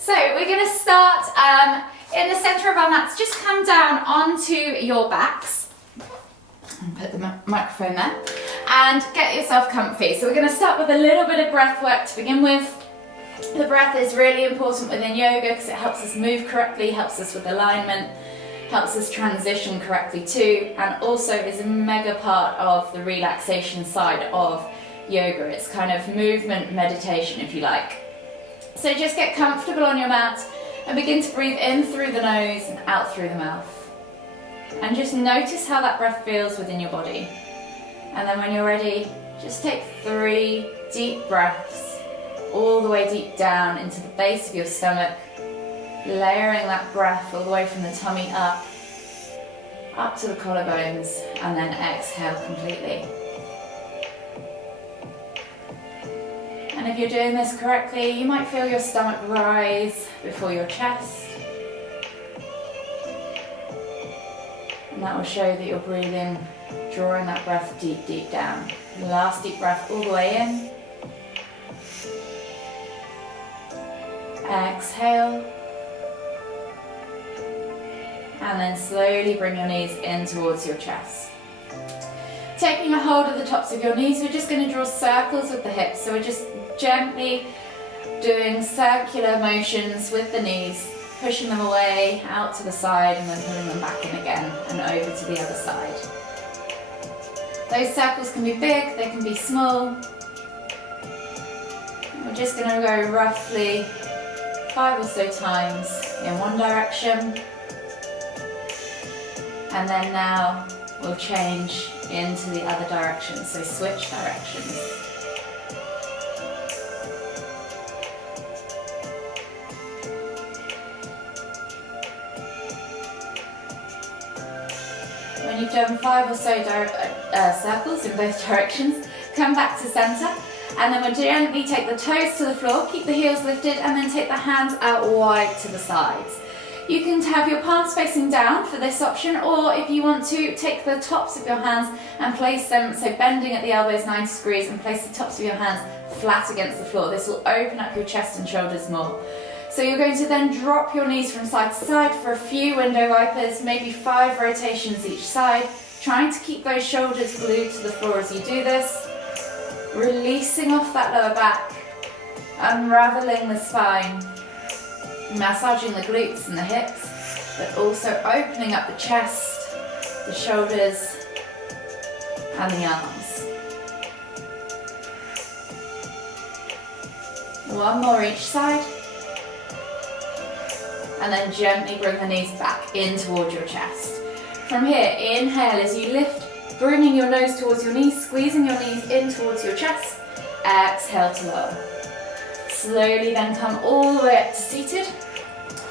So we're going to start in the center of our mats. Just come down onto your backs. And put the microphone there. And get yourself comfy. So we're going to start with a little bit of breath work to begin with. The breath is really important within yoga because it helps us move correctly, helps us with alignment, helps us transition correctly too, and also is a mega part of the relaxation side of yoga. It's kind of movement meditation, if you like. So just get comfortable on your mat and begin to breathe in through the nose and out through the mouth. And just notice how that breath feels within your body. And then when you're ready, just take 3 deep breaths all the way deep down into the base of your stomach, layering that breath all the way from the tummy up to the collarbones, and then exhale completely. And if you're doing this correctly, you might feel your stomach rise before your chest. And that will show that you're breathing, drawing that breath deep, deep down. Last deep breath all the way in. Exhale. And then slowly bring your knees in towards your chest. Taking a hold of the tops of your knees, we're just going to draw circles with the hips. So we're just gently doing circular motions with the knees, pushing them away, out to the side, and then pulling them back in again and over to the other side. Those circles can be big, they can be small. We're just going to go roughly 5 or so times in one direction. And then now we'll change into the other direction, so switch directions. When you've done 5 or so circles in both directions, come back to center, and then we'll gently take the toes to the floor, keep the heels lifted, and then take the hands out wide to the sides. You can have your palms facing down for this option, or if you want to, take the tops of your hands and place them, so bending at the elbows 90 degrees, and place the tops of your hands flat against the floor. This will open up your chest and shoulders more. So you're going to then drop your knees from side to side for a few window wipers, maybe 5 rotations each side, trying to keep those shoulders glued to the floor as you do this, releasing off that lower back, unraveling the spine, massaging the glutes and the hips, but also opening up the chest, the shoulders, and the arms. One more each side. And then gently bring the knees back in towards your chest. From here, inhale as you lift, bringing your nose towards your knees, squeezing your knees in towards your chest. Exhale to lower. Slowly then come all the way up to seated.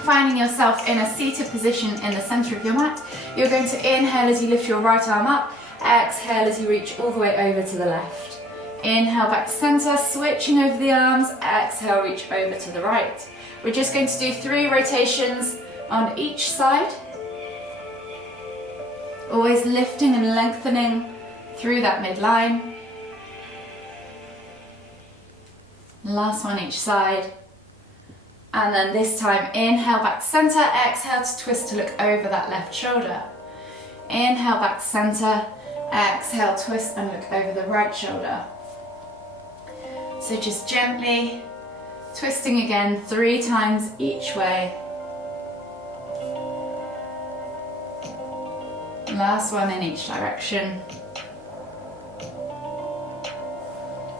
Finding yourself in a seated position in the center of your mat. You're going to inhale as you lift your right arm up. Exhale as you reach all the way over to the left. Inhale back to center, switching over the arms. Exhale, reach over to the right. We're just going to do 3 rotations on each side. Always lifting and lengthening through that midline. Last one each side. And then this time, inhale back to center, exhale to twist to look over that left shoulder. Inhale back to center, exhale, twist and look over the right shoulder. So just gently twisting again 3 times each way. Last one in each direction.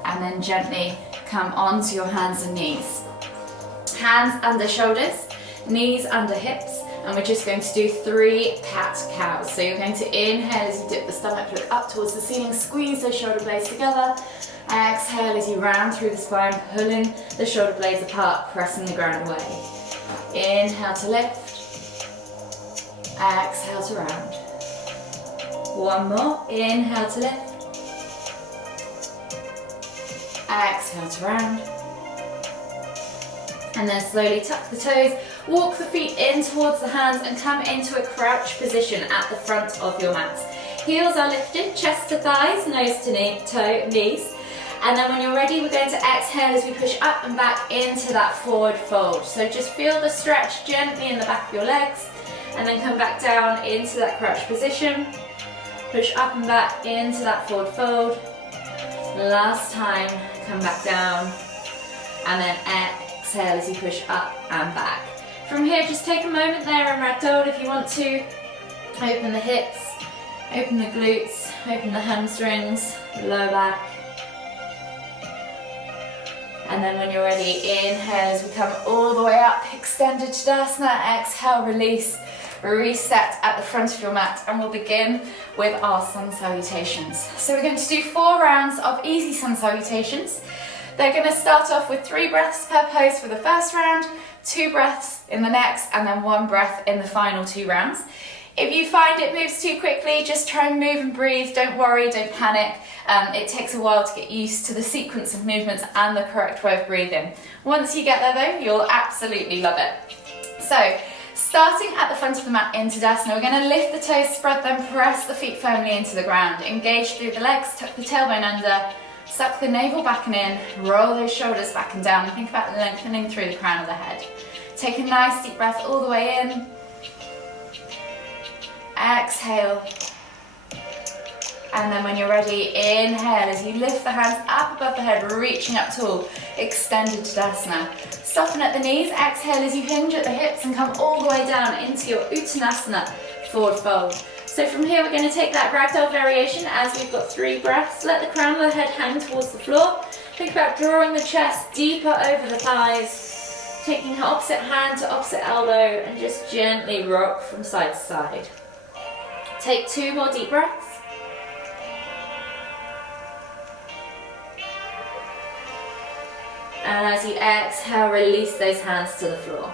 And then gently come onto your hands and knees. Hands under shoulders, knees under hips, and we're just going to do 3 cat-cows. So you're going to inhale as you dip the stomach, look up towards the ceiling, squeeze those shoulder blades together. Exhale as you round through the spine, pulling the shoulder blades apart, pressing the ground away. Inhale to lift. Exhale to round. One more. Inhale to lift. Exhale to round. And then slowly tuck the toes, walk the feet in towards the hands and come into a crouch position at the front of your mat. Heels are lifted, chest to thighs, nose to knees. And then when you're ready, we're going to exhale as we push up and back into that forward fold. So just feel the stretch gently in the back of your legs, and then come back down into that crouch position. Push up and back into that forward fold. Last time, come back down, and then exhale as you push up and back. From here, just take a moment there and ragdoll if you want to. Open the hips, open the glutes, open the hamstrings, the lower back. And then when you're ready, inhale as we come all the way up, extended Tadasana, exhale, release, reset at the front of your mat, and we'll begin with our sun salutations. So we're going to do 4 rounds of easy sun salutations. They're going to start off with 3 breaths per pose for the first round, 2 breaths in the next, and then 1 breath in the final 2 rounds. If you find it moves too quickly, just try and move and breathe. Don't worry, don't panic. It takes a while to get used to the sequence of movements and the correct way of breathing. Once you get there though, you'll absolutely love it. So, starting at the front of the mat in Tadasana, we're going to lift the toes, spread them, press the feet firmly into the ground. Engage through the legs, tuck the tailbone under, suck the navel back and in, roll those shoulders back and down, and think about lengthening through the crown of the head. Take a nice deep breath all the way in. Exhale. And then when you're ready, inhale as you lift the hands up above the head, reaching up tall, extended Tadasana. Soften at the knees, exhale as you hinge at the hips and come all the way down into your Uttanasana, forward fold. So from here we're going to take that ragdoll variation as we've got 3 breaths. Let the crown of the head hang towards the floor. Think about drawing the chest deeper over the thighs, taking opposite hand to opposite elbow and just gently rock from side to side. Take 2 more deep breaths. And as you exhale, release those hands to the floor.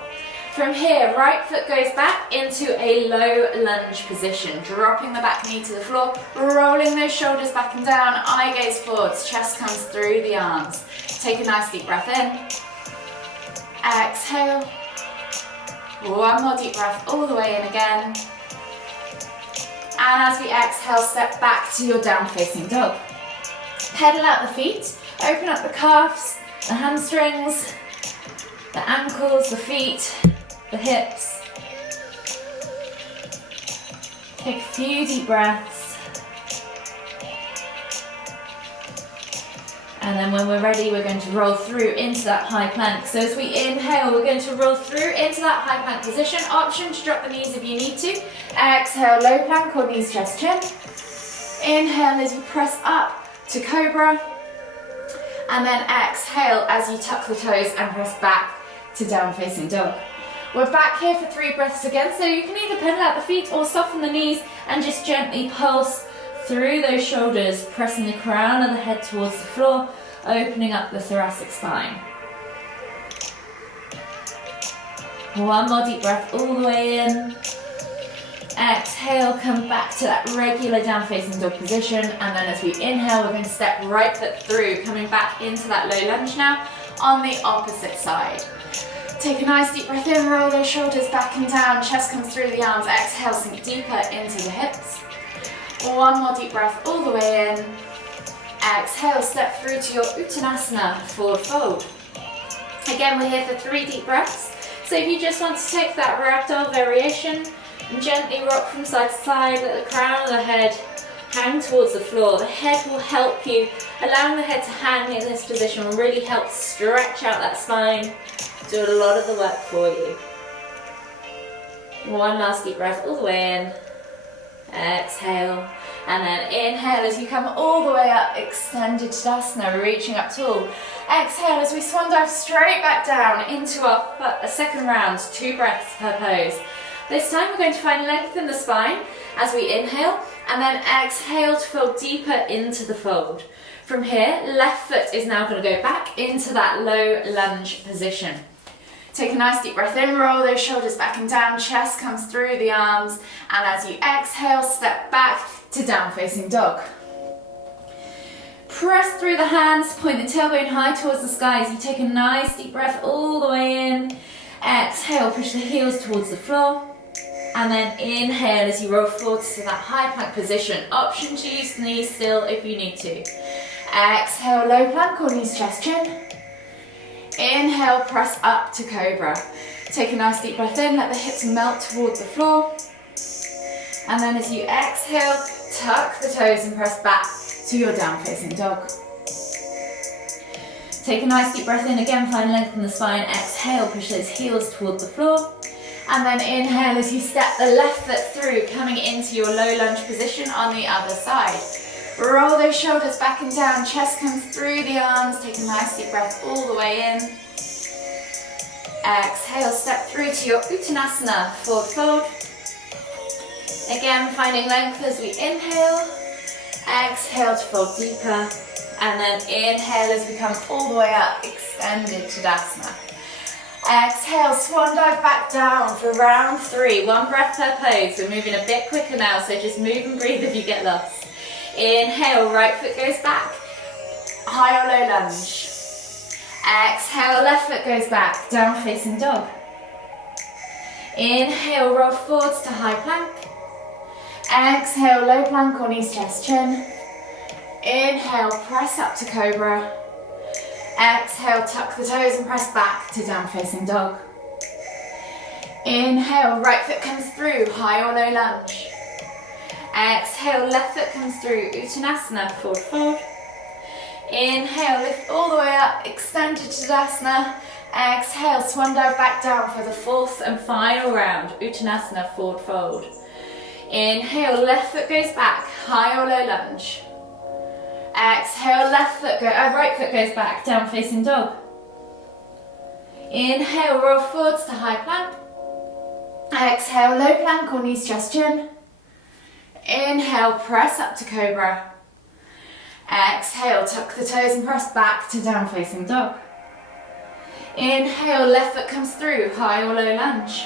From here, right foot goes back into a low lunge position, dropping the back knee to the floor, rolling those shoulders back and down, eye gaze forwards, chest comes through the arms. Take a nice deep breath in. Exhale. 1 more deep breath all the way in again. And as we exhale, step back to your down facing dog. Pedal out the feet, open up the calves, the hamstrings, the ankles, the feet, the hips. Take a few deep breaths. And then when we're ready, we're going to roll through into that high plank. So as we inhale, we're going to roll through into that high plank position. Option to drop the knees if you need to. Exhale, low plank or knees, chest, chin. Inhale as you press up to cobra. And then exhale as you tuck the toes and press back to down facing dog. We're back here for 3 breaths again, so you can either pedal out the feet or soften the knees and just gently pulse through those shoulders, pressing the crown of the head towards the floor, opening up the thoracic spine. 1 more deep breath all the way in. Exhale, come back to that regular down facing dog position, and then as we inhale, we're going to step right foot through, coming back into that low lunge now on the opposite side. Take a nice deep breath in, roll those shoulders back and down, chest comes through the arms, exhale, sink deeper into the hips. 1 more deep breath all the way in. Exhale, step through to your Uttanasana, forward fold. Again, we're here for 3 deep breaths. So if you just want to take that ragdoll variation and gently rock from side to side, let the crown of the head hang towards the floor. The head will help you. Allowing the head to hang in this position will really help stretch out that spine, do a lot of the work for you. 1 last deep breath all the way in. Exhale, and then inhale as you come all the way up, extended Tadasana, reaching up tall. Exhale as we swan dive straight back down into our second round, 2 breaths per pose. This time we're going to find length in the spine as we inhale, and then exhale to fold deeper into the fold. From here, left foot is now going to go back into that low lunge position. Take a nice deep breath in, roll those shoulders back and down, chest comes through the arms, and as you exhale, step back to down facing dog. Press through the hands, point the tailbone high towards the sky as you take a nice deep breath all the way in. Exhale, push the heels towards the floor, and then inhale as you roll forwards to that high plank position. Option to use the knees still if you need to. Exhale, low plank or knees, chest, chin. Inhale, press up to cobra. Take a nice deep breath in, let the hips melt towards the floor. And then as you exhale, tuck the toes and press back to your down facing dog. Take a nice deep breath in, again find length in the spine. Exhale, push those heels towards the floor. And then inhale as you step the left foot through, coming into your low lunge position on the other side. Roll those shoulders back and down, chest comes through the arms. Take a nice deep breath all the way in. Exhale, step through to your Uttanasana, forward fold. Again, finding length as we inhale. Exhale to fold deeper. And then inhale as we come all the way up, extended Tadasana. Exhale, swan dive back down for round 3. 1 breath per pose. We're moving a bit quicker now, so just move and breathe if you get lost. Inhale, right foot goes back. High or low lunge. Exhale, left foot goes back, down facing dog. Inhale, roll forwards to high plank. Exhale, low plank or knees, chest, chin. Inhale, press up to cobra. Exhale, tuck the toes and press back to down facing dog. Inhale, right foot comes through, high or low lunge. Exhale, left foot comes through, Uttanasana, forward fold. Inhale, lift all the way up, extend to Tadasana. Exhale, swan dive back down for the 4th and final round, Uttanasana, forward fold. Inhale, left foot goes back, high or low lunge. Exhale, right foot goes back, down facing dog. Inhale, roll forwards to high plank. Exhale, low plank or knees, chest, chin. Inhale, press up to cobra. Exhale, tuck the toes and press back to down facing dog. Inhale, left foot comes through, high or low lunge.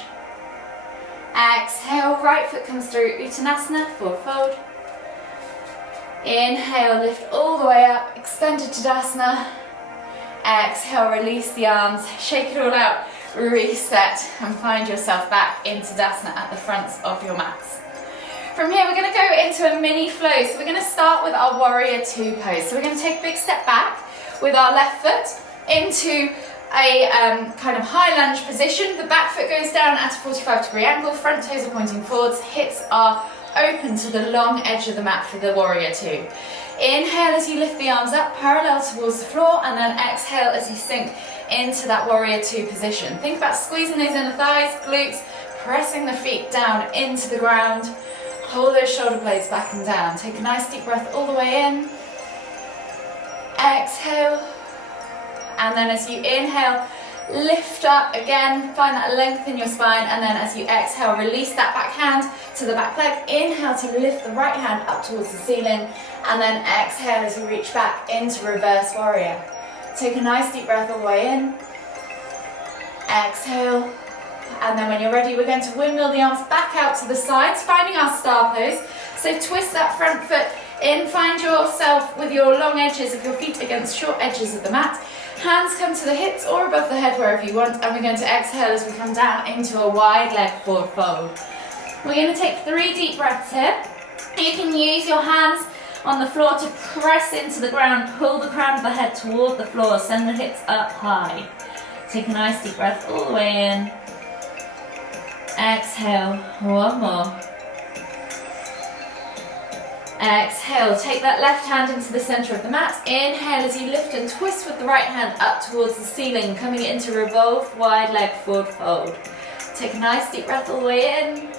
Exhale, right foot comes through, Uttanasana, forward fold. Inhale, lift all the way up, extend to Tadasana. Exhale, release the arms, shake it all out, reset, and find yourself back in Tadasana at the fronts of your mats. From here, we're going to go into a mini flow. So we're going to start with our warrior 2 pose. So we're going to take a big step back with our left foot into a kind of high lunge position. The back foot goes down at a 45-degree angle, front toes are pointing forwards, hips are open to the long edge of the mat for the warrior 2. Inhale as you lift the arms up, parallel towards the floor, and then exhale as you sink into that warrior 2 position. Think about squeezing those inner thighs, glutes, pressing the feet down into the ground. Hold those shoulder blades back and down. Take a nice deep breath all the way in. Exhale. And then as you inhale, lift up again. Find that length in your spine. And then as you exhale, release that back hand to the back leg. Inhale to lift the right hand up towards the ceiling. And then exhale as you reach back into reverse warrior. Take a nice deep breath all the way in. Exhale. And then when you're ready, we're going to windmill the arms back out to the sides, finding our star pose. So twist that front foot in, find yourself with your long edges of your feet against short edges of the mat. Hands come to the hips or above the head wherever you want, and we're going to exhale as we come down into a wide leg forward fold. We're going to take 3 deep breaths here. You can use your hands on the floor to press into the ground, pull the crown of the head toward the floor, send the hips up high. Take a nice deep breath all the way in. Exhale, one more. Exhale, take that left hand into the center of the mat. Inhale as you lift and twist with the right hand up towards the ceiling, coming into revolved wide leg forward fold. Take a nice deep breath all the way in.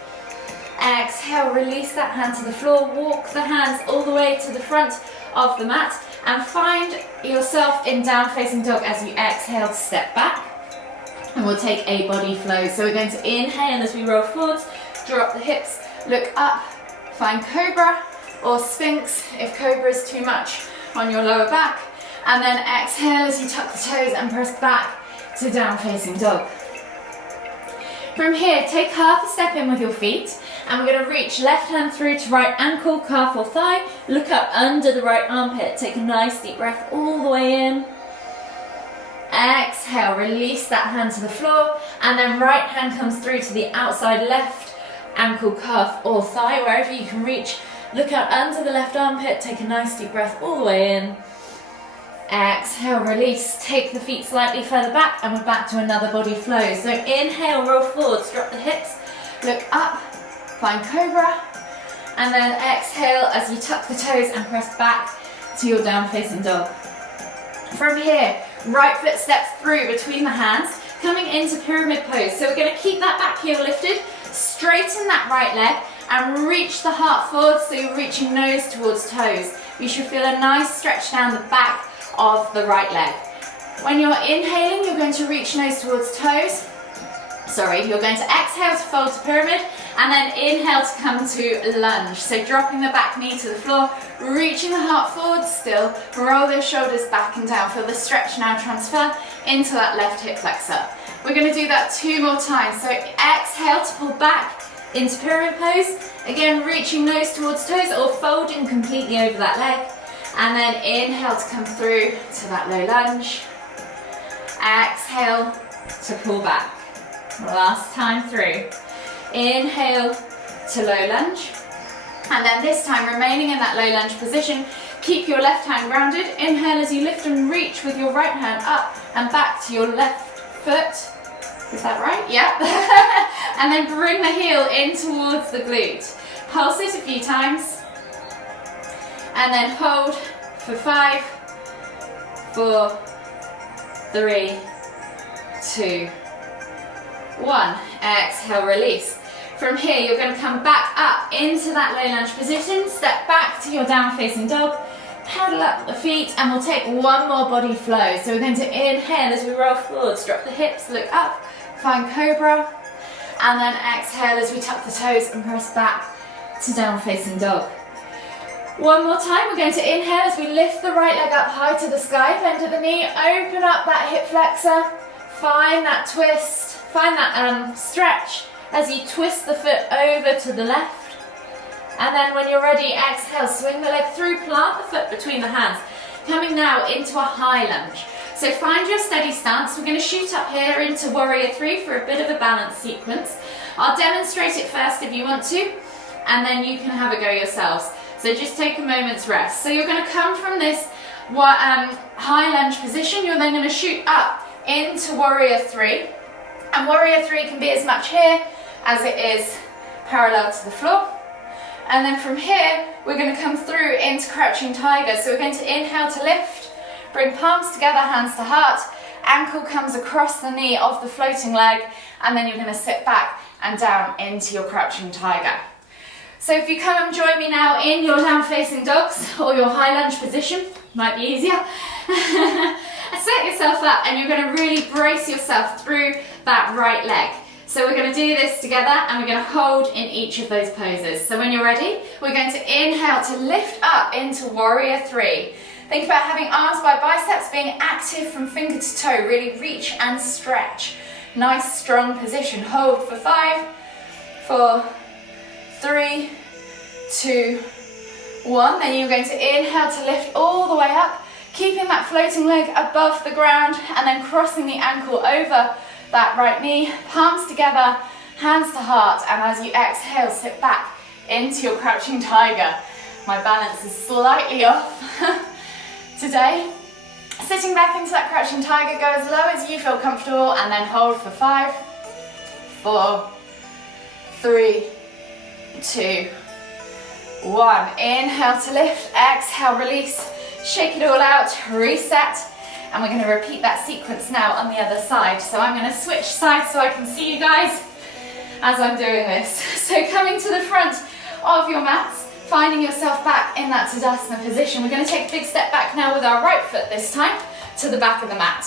Exhale, release that hand to the floor, walk the hands all the way to the front of the mat and find yourself in down facing dog as you exhale to step back. And we'll take a body flow. So we're going to inhale as we roll forwards, drop the hips, look up, find cobra or sphinx if cobra is too much on your lower back. And then exhale as you tuck the toes and press back to down facing dog. From here, take half a step in with your feet and we're going to reach left hand through to right ankle, calf or thigh. Look up under the right armpit. Take a nice deep breath all the way in. Exhale, release that hand to the floor and then right hand comes through to the outside left ankle, calf or thigh, wherever you can reach. Look out under the left armpit, take a nice deep breath all the way in. Exhale, release. Take the feet slightly further back and we're back to another body flow. So inhale, roll forwards, drop the hips, look up, find cobra. And then exhale as you tuck the toes and press back to your down facing dog. From here, right foot steps through between the hands, coming into pyramid pose. So we're going to keep that back heel lifted, straighten that right leg and reach the heart forward so you're reaching nose towards toes. You should feel a nice stretch down the back of the right leg. When you're inhaling, you're going to reach nose towards toes. You're going to exhale to fold to pyramid and then inhale to come to lunge. So dropping the back knee to the floor, reaching the heart forward still, roll those shoulders back and down. Feel the stretch now transfer into that left hip flexor. We're going to do that 2 more times. So exhale to pull back into pyramid pose. Again, reaching nose towards toes or folding completely over that leg. And then inhale to come through to that low lunge. Exhale to pull back. Last time through. Inhale to low lunge. And then this time, remaining in that low lunge position, keep your left hand grounded. Inhale as you lift and reach with your right hand up and back to your left foot. Is that right? Yep. And then bring the heel in towards the glute. Pulse it a few times. And then hold for 5, 4, 3, 2, 1. Exhale, release. From here, you're going to come back up into that low lunge position. Step back to your down facing dog. Paddle up the feet and we'll take 1 more body flow. So we're going to inhale as we roll forwards. Drop the hips, look up, find cobra. And then exhale as we tuck the toes and press back to down facing dog. 1 more time, we're going to inhale as we lift the right leg up high to the sky, bend at the knee, open up that hip flexor, find that twist, find that stretch as you twist the foot over to the left. And then when you're ready, exhale, swing the leg through, plant the foot between the hands, coming now into a high lunge. So find your steady stance. We're going to shoot up here into warrior 3 for a bit of a balance sequence. I'll demonstrate it first if you want to, and then you can have a go yourselves. So just take a moment's rest. So you're going to come from this high lunge position. You're then going to shoot up into warrior 3. And warrior 3 can be as much here as it is parallel to the floor. And then from here, we're going to come through into crouching tiger. So we're going to inhale to lift, bring palms together, hands to heart. Ankle comes across the knee of the floating leg. And then you're going to sit back and down into your crouching tiger. So if you come and join me now in your down facing dogs or your high lunge position, might be easier. Set yourself up and you're going to really brace yourself through that right leg. So we're going to do this together and we're going to hold in each of those poses. So when you're ready, we're going to inhale to lift up into warrior 3. Think about having arms by biceps being active from finger to toe. Really reach and stretch. Nice strong position. Hold for 5, 4, 3, 2, 1. Then you're going to inhale to lift all the way up, keeping that floating leg above the ground and then crossing the ankle over that right knee, palms together, hands to heart, and as you exhale, sit back into your crouching tiger. My balance is slightly off today. Sitting back into that crouching tiger, go as low as you feel comfortable and then hold for 5, 4, 3, 2, 1. Inhale to lift, exhale, release, shake it all out, reset, and we're going to repeat that sequence now on the other side. So I'm going to switch sides so I can see you guys as I'm doing this. So coming to the front of your mats, finding yourself back in that Tadasana position. We're going to take a big step back now with our right foot this time to the back of the mat.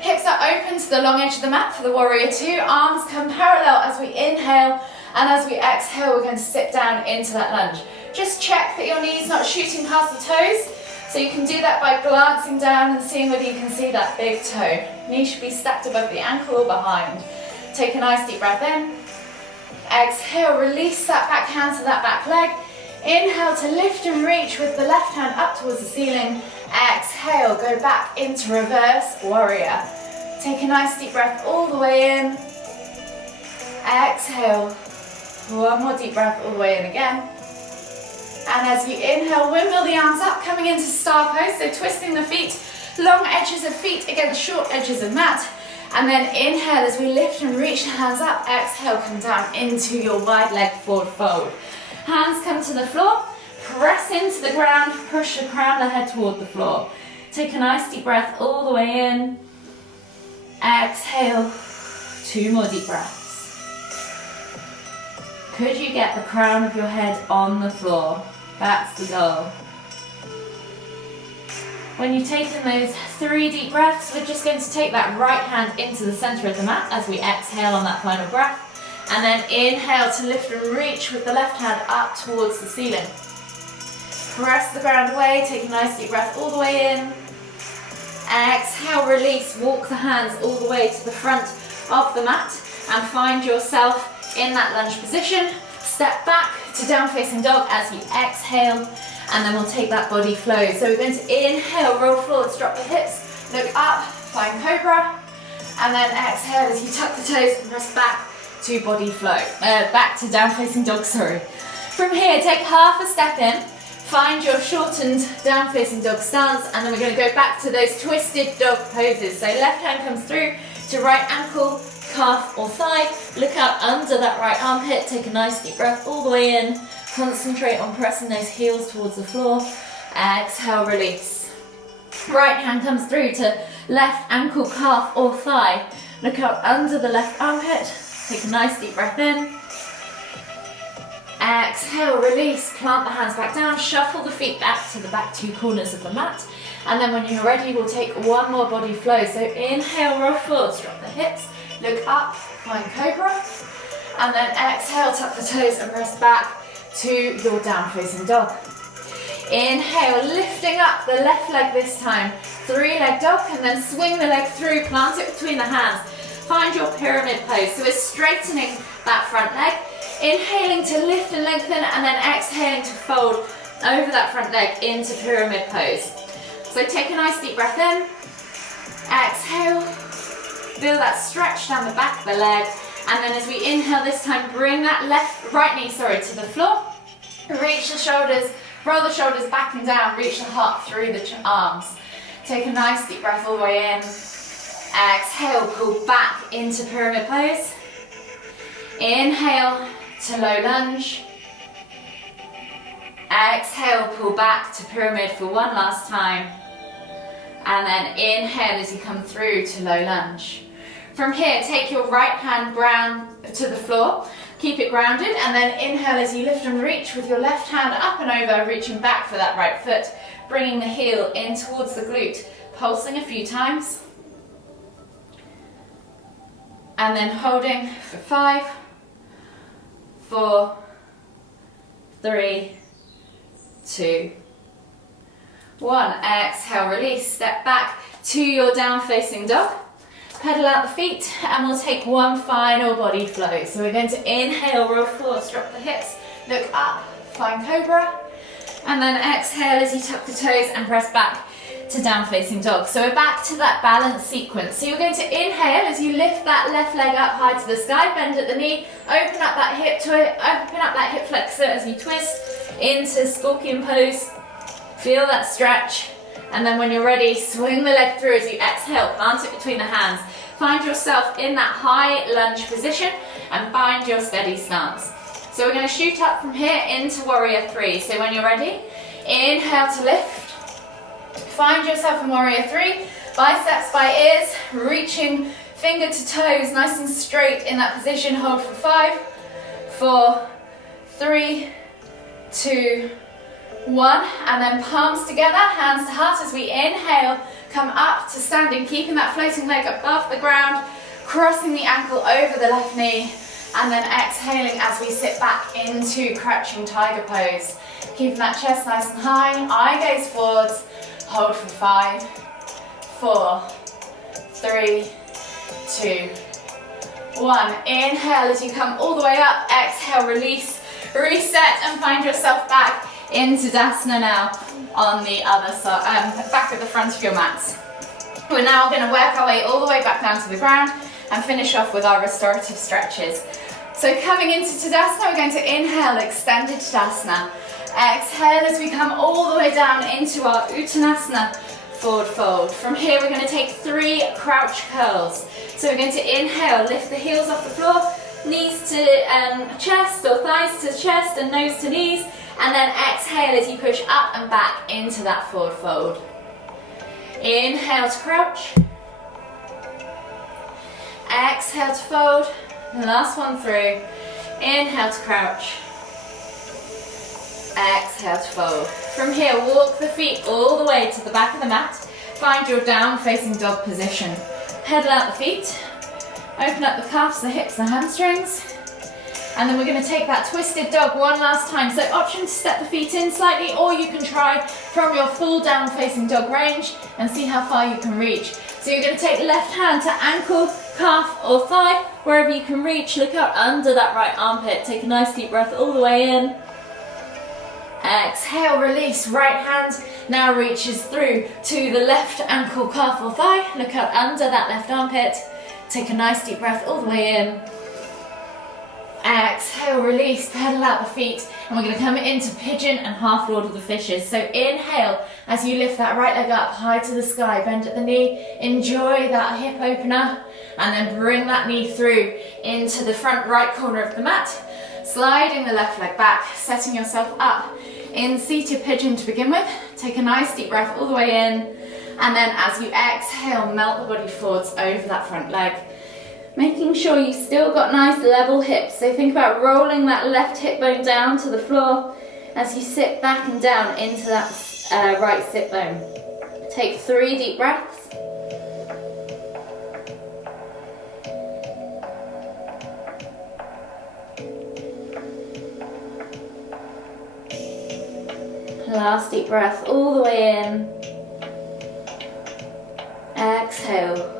Hips are open to the long edge of the mat for the warrior 2. Arms come parallel as we inhale, and as we exhale, we're going to sit down into that lunge. Just check that your knees not shooting past the toes. So you can do that by glancing down and seeing whether you can see that big toe. Knee should be stacked above the ankle or behind. Take a nice deep breath in. Exhale, release that back hand to that back leg. Inhale to lift and reach with the left hand up towards the ceiling. Exhale, go back into reverse warrior. Take a nice deep breath all the way in. Exhale. One more deep breath all the way in again. And as you inhale, windmill the arms up, coming into star pose, so twisting the feet, long edges of feet against short edges of mat. And then inhale as we lift and reach the hands up, exhale, come down into your wide leg forward fold. Hands come to the floor, press into the ground, push the crown of the head toward the floor. Take a nice deep breath all the way in. Exhale, 2 more deep breaths. Could you get the crown of your head on the floor? That's the goal. When you've taken those 3 deep breaths, we're just going to take that right hand into the center of the mat as we exhale on that final breath. And then inhale to lift and reach with the left hand up towards the ceiling. Press the ground away, take a nice deep breath all the way in. Exhale, release, walk the hands all the way to the front of the mat and find yourself in that lunge position. Step back to down facing dog as you exhale. And then we'll take that body flow. So we're going to inhale, roll forwards, drop the hips, look up, find cobra. And then exhale as you tuck the toes and press back to body flow. Back to down facing dog, sorry. From here, take half a step in, find your shortened down facing dog stance, and then we're going to go back to those twisted dog poses. So left hand comes through to right ankle, calf or thigh. Look out under that right armpit, take a nice deep breath all the way in. Concentrate on pressing those heels towards the floor. Exhale, release. Right hand comes through to left ankle, calf or thigh. Look out under the left armpit. Take a nice deep breath in. Exhale, release. Plant the hands back down. Shuffle the feet back to the back 2 corners of the mat. And then when you're ready, we'll take 1 more body flow. So inhale, roll forwards, drop the hips. Look up, find cobra. And then exhale, tuck the toes and press back to your down facing dog. Inhale, lifting up the left leg this time, 3-leg dog, and then swing the leg through, plant it between the hands. Find your pyramid pose. So we're straightening that front leg, inhaling to lift and lengthen, and then exhaling to fold over that front leg into pyramid pose. So take a nice deep breath in, exhale, feel that stretch down the back of the leg. And then as we inhale this time, bring that right knee to the floor. Reach the shoulders, roll the shoulders back and down, reach the heart through the arms. Take a nice deep breath all the way in. Exhale, pull back into pyramid pose. Inhale to low lunge. Exhale, pull back to pyramid for 1 last time. And then inhale as you come through to low lunge. From here, take your right hand ground to the floor, keep it grounded, and then inhale as you lift and reach with your left hand up and over, reaching back for that right foot, bringing the heel in towards the glute, pulsing a few times. And then holding for 5, 4, 3, 2, 1. Exhale, release, step back to your down facing dog. Pedal out the feet and we'll take 1 final body flow. So we're going to inhale, roll forwards, drop the hips, look up, find cobra. And then exhale as you tuck the toes and press back to down facing dog. So we're back to that balance sequence. So you're going to inhale as you lift that left leg up high to the sky, bend at the knee, open up that hip flexor as you twist into scorpion pose. Feel that stretch. And then when you're ready, swing the leg through as you exhale, plant it between the hands. Find yourself in that high lunge position and find your steady stance. So we're going to shoot up from here into warrior 3. So when you're ready, inhale to lift. Find yourself in warrior 3, biceps by ears, reaching finger to toes, nice and straight in that position. Hold for 5, 4, 3, 2, 1, and then palms together, hands to heart as we inhale, come up to standing, keeping that floating leg above the ground, crossing the ankle over the left knee, and then exhaling as we sit back into crouching tiger pose. Keeping that chest nice and high, eye gaze forwards, hold for 5, 4, 3, 2, 1. Inhale as you come all the way up, exhale, release, reset, and find yourself back into Tadasana now on the other side, back at the front of your mats. We're now going to work our way all the way back down to the ground and finish off with our restorative stretches. So coming into Tadasana, we're going to inhale, extended Tadasana. Exhale as we come all the way down into our Uttanasana forward fold. From here we're going to take 3 crouch curls. So we're going to inhale, lift the heels off the floor, knees to chest or thighs to chest and nose to knees, and then exhale as you push up and back into that forward fold. Inhale to crouch. Exhale to fold. Last one through. Inhale to crouch. Exhale to fold. From here, walk the feet all the way to the back of the mat. Find your down facing dog position. Pedal out the feet. Open up the calves, the hips, the hamstrings. And then we're going to take that twisted dog one last time. So option to step the feet in slightly, or you can try from your full down facing dog range and see how far you can reach. So you're going to take left hand to ankle, calf or thigh, wherever you can reach. Look out under that right armpit. Take a nice deep breath all the way in. Exhale, release. Right hand now reaches through to the left ankle, calf or thigh. Look out under that left armpit. Take a nice deep breath all the way in. Exhale, release, pedal out the feet, and we're going to come into pigeon and half lord of the fishes. So inhale as you lift that right leg up high to the sky, bend at the knee, enjoy that hip opener, and then bring that knee through into the front right corner of the mat, sliding the left leg back, setting yourself up in seated pigeon to begin with. Take a nice deep breath all the way in, and then as you exhale, melt the body forwards over that front leg. Making sure you've still got nice level hips. So think about rolling that left hip bone down to the floor as you sit back and down into that right sit bone. Take 3 deep breaths. Last deep breath all the way in. Exhale.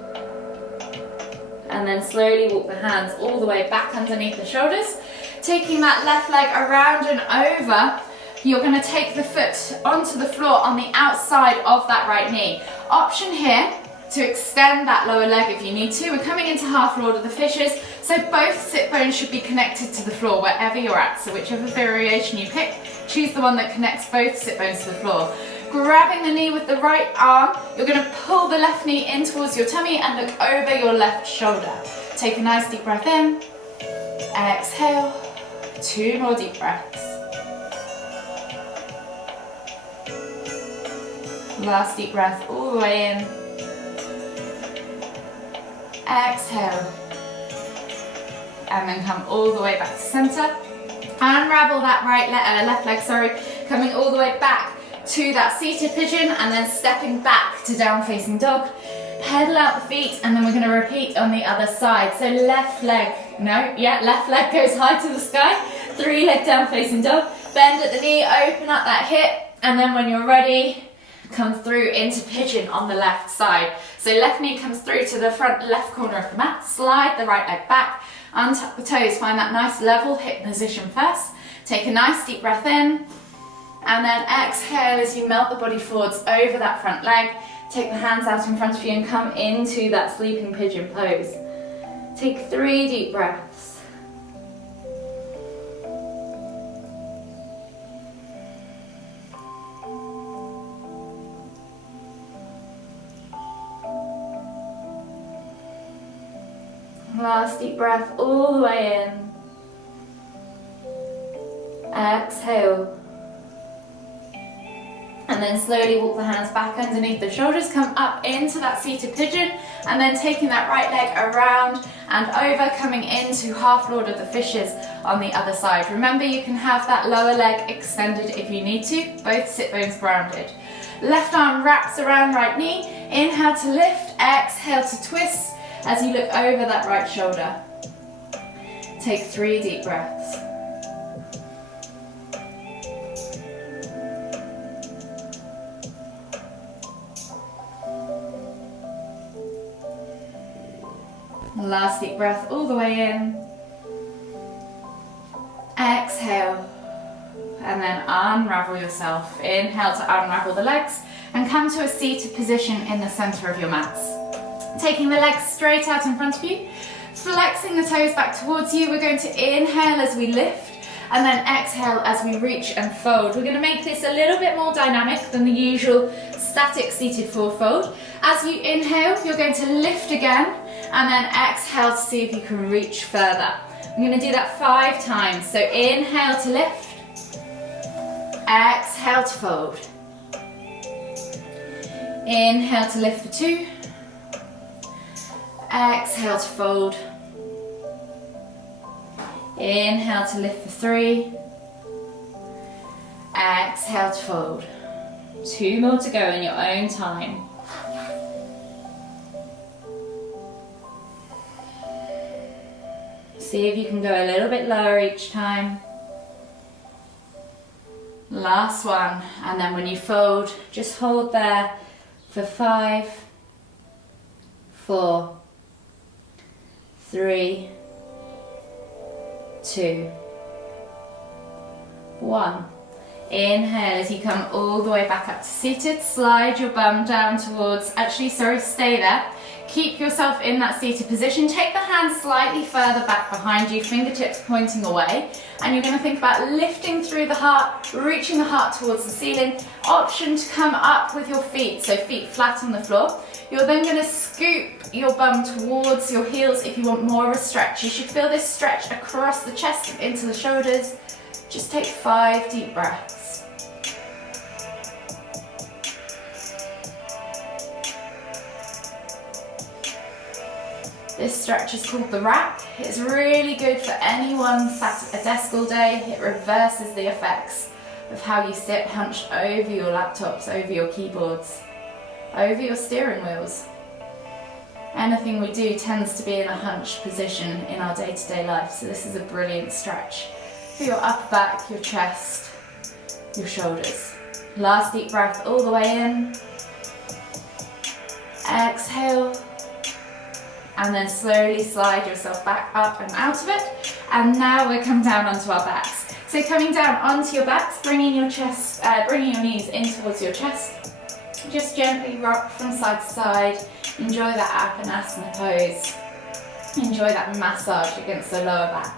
And then slowly walk the hands all the way back underneath the shoulders. Taking that left leg around and over, you're going to take the foot onto the floor on the outside of that right knee. Option here to extend that lower leg if you need to. We're coming into half lord of the fishes, so both sit bones should be connected to the floor wherever you're at. So whichever variation you pick, choose the one that connects both sit bones to the floor. Grabbing the knee with the right arm, you're going to pull the left knee in towards your tummy and look over your left shoulder. Take a nice deep breath in. Exhale. 2 more deep breaths. Last deep breath all the way in. Exhale. And then come all the way back to center. Unravel that left leg, coming all the way back to that seated pigeon and then stepping back to down facing dog. Pedal out the feet and then we're going to repeat on the other side. So left leg goes high to the sky. 3 leg down facing dog. Bend at the knee, open up that hip, and then when you're ready, come through into pigeon on the left side. So left knee comes through to the front left corner of the mat. Slide the right leg back, untuck the toes, find that nice level hip position first. Take a nice deep breath in. And then exhale as you melt the body forwards over that front leg. Take the hands out in front of you and come into that sleeping pigeon pose. Take 3 deep breaths. Last deep breath all the way in. Exhale. And then slowly walk the hands back underneath the shoulders, come up into that seated pigeon, and then taking that right leg around and over, coming into half lord of the fishes on the other side. Remember, you can have that lower leg extended if you need to, both sit bones grounded. Left arm wraps around right knee, inhale to lift, exhale to twist as you look over that right shoulder. Take 3 deep breaths. Last deep breath all the way in. Exhale. And then unravel yourself. Inhale to unravel the legs and come to a seated position in the center of your mats. Taking the legs straight out in front of you, flexing the toes back towards you. We're going to inhale as we lift and then exhale as we reach and fold. We're going to make this a little bit more dynamic than the usual static seated forward fold. As you inhale, you're going to lift again, and then exhale to see if you can reach further. I'm going to do that 5 times. So inhale to lift, exhale to fold. Inhale to lift for 2, exhale to fold. Inhale to lift for 3, exhale to fold. 2 more to go in your own time. See if you can go a little bit lower each time. Last one, and then when you fold, just hold there for 5, 4, 3, 2, 1. Inhale as you come all the way back up to seated. Slide your bum down towards, stay there. Keep yourself in that seated position. Take the hands slightly further back behind you, fingertips pointing away. And you're going to think about lifting through the heart, reaching the heart towards the ceiling. Option to come up with your feet, so feet flat on the floor. You're then going to scoop your bum towards your heels if you want more of a stretch. You should feel this stretch across the chest and into the shoulders. Just take 5 deep breaths. This stretch is called the rack. It's really good for anyone sat at a desk all day. It reverses the effects of how you sit hunched over your laptops, over your keyboards, over your steering wheels. Anything we do tends to be in a hunched position in our day-to-day life, so this is a brilliant stretch for your upper back, your chest, your shoulders. Last deep breath all the way in. Exhale. And then slowly slide yourself back up and out of it. And now we'll come down onto our backs. So coming down onto your backs, bringing your knees in towards your chest. Just gently rock from side to side. Enjoy that Apanasana pose. Enjoy that massage against the lower back.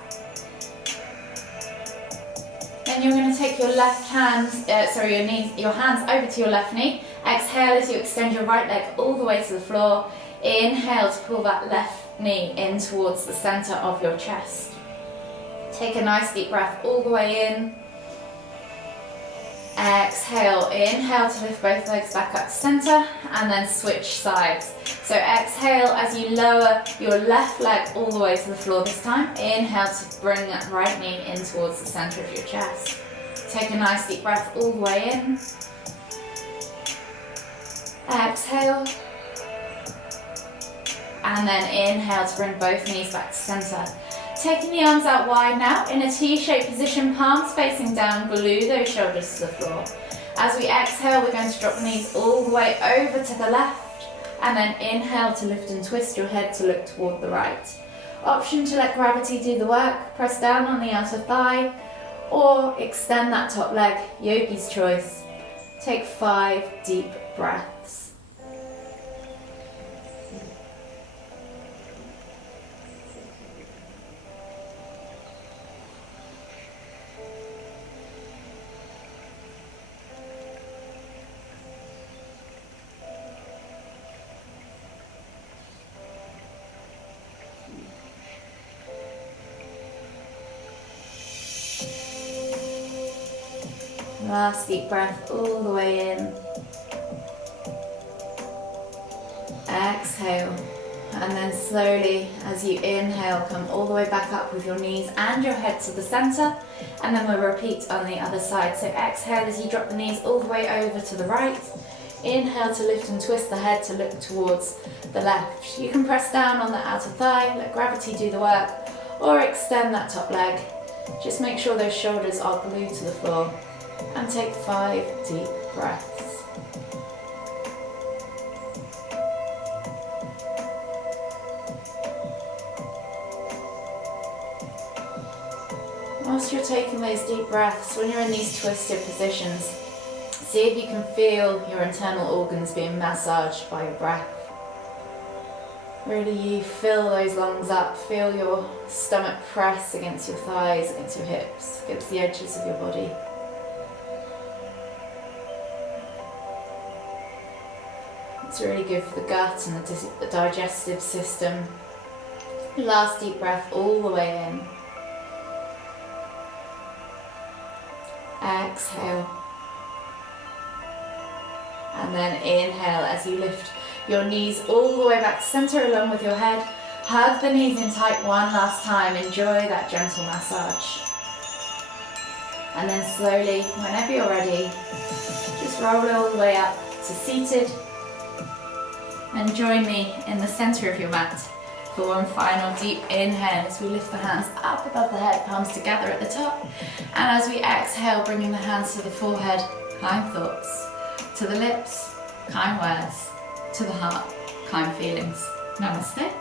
Then you're going to take your your hands over to your left knee. Exhale as you extend your right leg all the way to the floor. Inhale to pull that left knee in towards the center of your chest. Take a nice deep breath all the way in. Exhale, inhale to lift both legs back up to center, and then switch sides. So exhale as you lower your left leg all the way to the floor this time. Inhale to bring that right knee in towards the center of your chest. Take a nice deep breath all the way in. Exhale. And then inhale to bring both knees back to center. Taking the arms out wide now in a T-shaped position, palms facing down, glue those shoulders to the floor. As we exhale, we're going to drop the knees all the way over to the left, and then inhale to lift and twist your head to look toward the right. Option to let gravity do the work, press down on the outer thigh, or extend that top leg, yogi's choice. Take 5 deep breaths. Last deep breath all the way in. Exhale, and then slowly as you inhale, come all the way back up with your knees and your head to the center, and then we'll repeat on the other side. So exhale as you drop the knees all the way over to the right. Inhale to lift and twist the head to look towards the left. You can press down on the outer thigh, let gravity do the work, or extend that top leg. Just make sure those shoulders are glued to the floor. And take 5 deep breaths. Whilst you're taking those deep breaths, when you're in these twisted positions, see if you can feel your internal organs being massaged by your breath. Really you fill those lungs up, feel your stomach press against your thighs, against your hips, against the edges of your body. It's really good for the gut and the digestive system. Last deep breath all the way in. Exhale. And then inhale as you lift your knees all the way back to center along with your head. Hug the knees in tight one last time. Enjoy that gentle massage. And then slowly, whenever you're ready, just roll all the way up to seated. And join me in the center of your mat for one final deep inhale as we lift the hands up above the head, palms together at the top. And as we exhale, bringing the hands to the forehead, kind thoughts. To the lips, kind words. To the heart, kind feelings. Namaste.